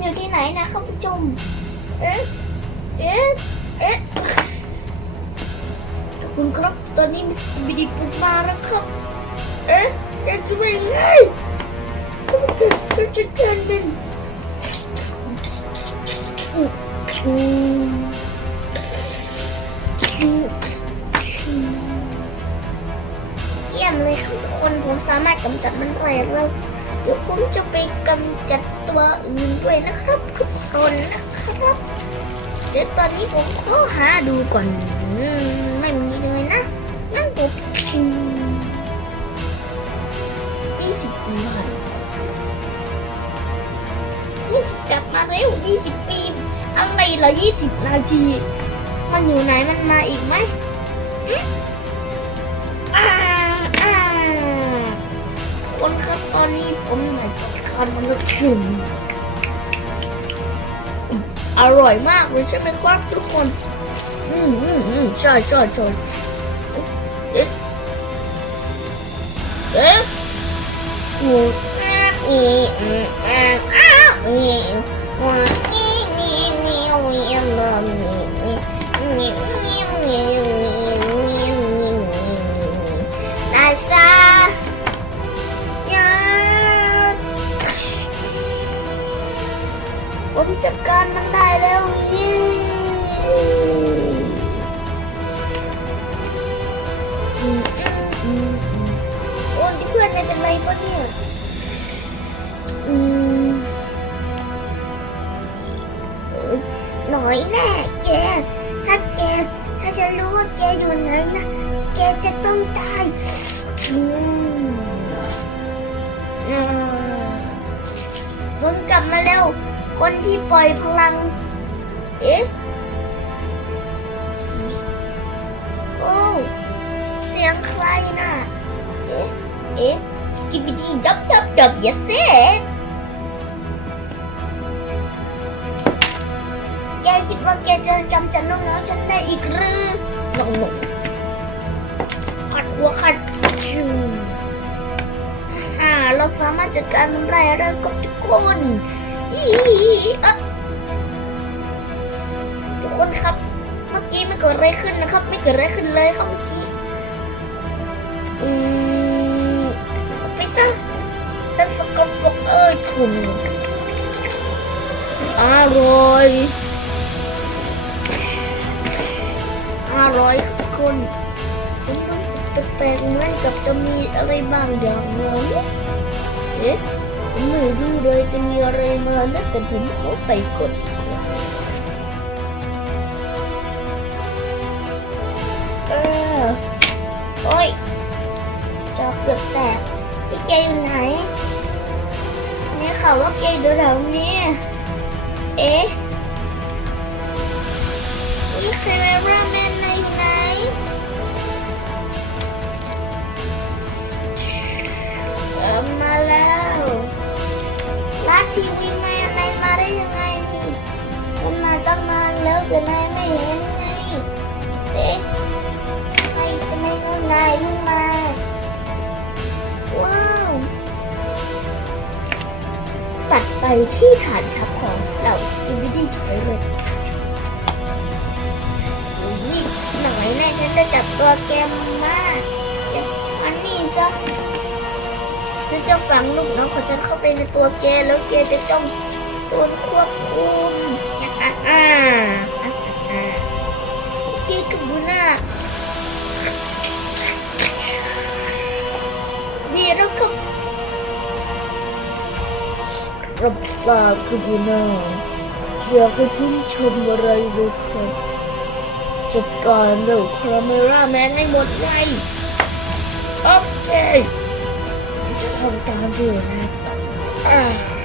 อยู่ที่ไหนนะครับผู้ชมเอ๊ะเอ๊ะเอ๊ะขอบคุณครับตอนนี้มิสบิดีปุดมาแล้วครับเอ๊ะแกจะไปยังไงจะจะจะเป็นอืมอืมอืมอืมเยี่ยมเลยครับทุกคนผมสามารถกำจัดมันได้แล้ว เดี๋ยวผมจะไปกำจัดตัวอื่นด้วยนะครับ ทุกคนนะครับ เดี๋ยวตอนนี้ผมขอหาดูก่อนอมไม่มีเลยนะนั่นผมยี่สิบปีผ่านยี่สิบกลับมาเร็วยี่สิบปีอะไรเหรอยี่สิบนาที มันอยู่ไหนมันมาอีกไหมอืันมันจะชุ่มอร่อยมากเลยใช่ไหมครับทุกคน อืมอืมอืมใช่ใช่ใช่เอ๊ะเอ๊ะหูมีอืมอืมอ้าวมีวันนี้นี่นี่นี่นี่นี่นี่นี่ ผมจัดการมันได้แล้วย้อืมอืมอืมอืมโอ้นี่เพื่อนนายเป็นไรปะเนี่อืมเอ้ยหน่อยแน่แก ถ้าแก ถ้าฉันรู้ว่าแกอยู่ไหนนะ แกจะต้องตาย นที่ปล่อยพลัง เอ๊ะโอ้เสียงใครน่ะ เอ๊ะเอ๊ะสกิบดีดับดับดับยะเซ่แกคิดว่าแกจะกำจัดน้องๆฉันได้อีกหรือน้องๆขัดหัวขัดชิวอ่าเราสามารถจัดการมันได้แล้วกับทุกคน ทุกคนครับ เมื่อกี้ไม่เกิดอะไรขึ้นนะครับ ไม่เกิดอะไรขึ้นเลยครับเมื่อกี้อืมไปซะแล้วสกปรกเอ้ยถุนอร่อยอร่อยครับทุกคนผมรู้สึกแปลกๆเหมือนกับจะมีอะไรบางอย่างเลยเอ๊ะ ไม่รู้เลยจะมีอะไรมานะแต่ผมขอไปกดเออโอ้ยจอเกือบแตกพี่แกอยู่ไหนเนี่ยข่าวว่าแกอยู่แถวนี้เอ๊ะนี่ใครมาราแทีวีมาอะไรมาได้ยังไงนี่ผมมาตั้งนานแล้วแต่นายไม่เห็นไงเอ๊ะใครทำไมนู่นายเพิ่งมาว้าวตัดไปที่ฐานทัพของเหล่าสกิบิดี้ถอยเลยนี่หน่อยแน่ฉันจะจับตัวแกมากมันนี่ซะ ฉันจะฝังลูกน้องของฉันเข้าไปในตัวแกแล้วแกจะต้องโดนควบคุมอ่าอ่าอ่าอ่าจีกับบูน่าดีแล้วครับรับทราบคุณบูน่าอยากให้พุ่มชมอะไรเลยครับจัดการเร็วคาเมราแมนให้หมดไวโอเค 就他们当地有意思。